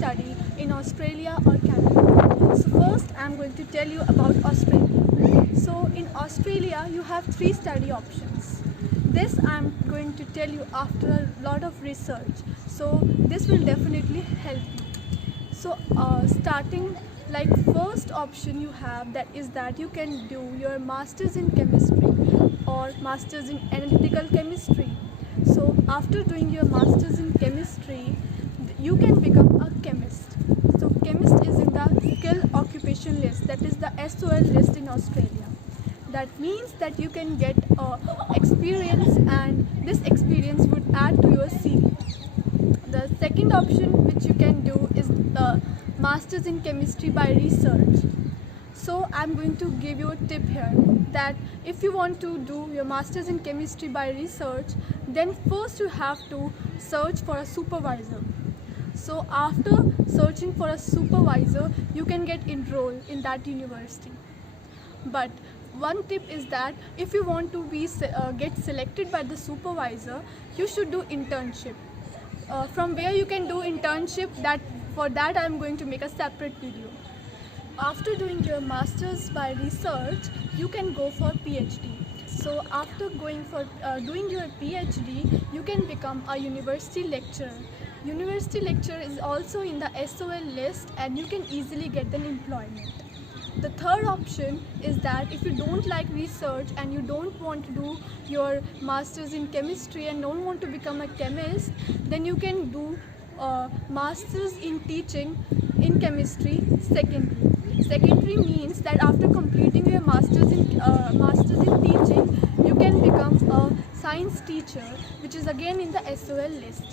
study in Australia or Canada. So first I'm going to tell you about Australia. So in Australia you have three study options. This I'm going to tell you after a lot of research. So this will definitely help you. So starting, like, first option you have, that is that you can do your masters in chemistry or masters in analytical chemistry. So after doing your masters in chemistry, you can become a chemist. So chemist is in the skill occupation list, that is the SOL list in Australia. That means that you can get experience, and this experience would add to your CV. The second option which you can do is the masters in chemistry by research. So I'm going to give you a tip here, that if you want to do your masters in chemistry by research, then first you have to search for a supervisor. So after searching for a supervisor, you can get enrolled in that university. But one tip is that if you want to get selected by the supervisor, you should do internship. From where you can do internship, for that I am going to make a separate video. After doing your masters by research, you can go for PhD. So after going for doing your PhD, you can become a university lecturer. University lecturer is also in the SOL list, and you can easily get an employment. The third option is that if you don't like research and you don't want to do your masters in chemistry and don't want to become a chemist, then you can do masters in teaching in chemistry secondary. Secondary means that after completing your masters in teaching, you can become a science teacher, which is again in the SOL list.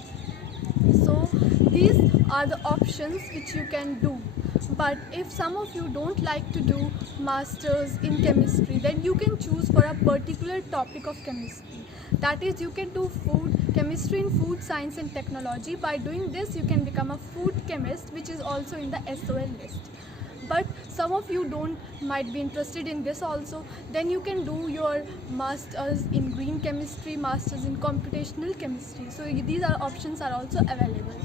So these are the options which you can do. But if some of you don't like to do masters in chemistry, then you can choose for a particular topic of chemistry. That is, you can do chemistry in food science and technology. By doing this, you can become a food chemist, which is also in the SOL list. But some of you might be interested in this also, then you can do your masters in green chemistry, masters in computational chemistry. So these options are also available.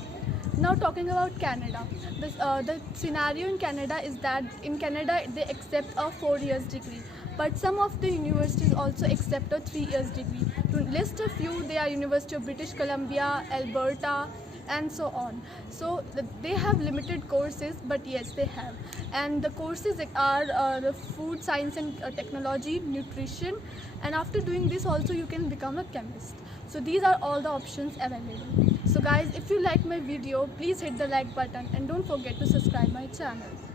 Now talking about Canada, the scenario in Canada is that in Canada they accept a 4 years degree, but some of the universities also accept a 3 years degree. To list a few, they are University of British Columbia, Alberta, and so on. So they have limited courses, but yes, they have. And the courses are the food science and technology, nutrition, and after doing this also you can become a chemist. So these are all the options available. So guys, if you like my video, please hit the like button and don't forget to subscribe my channel.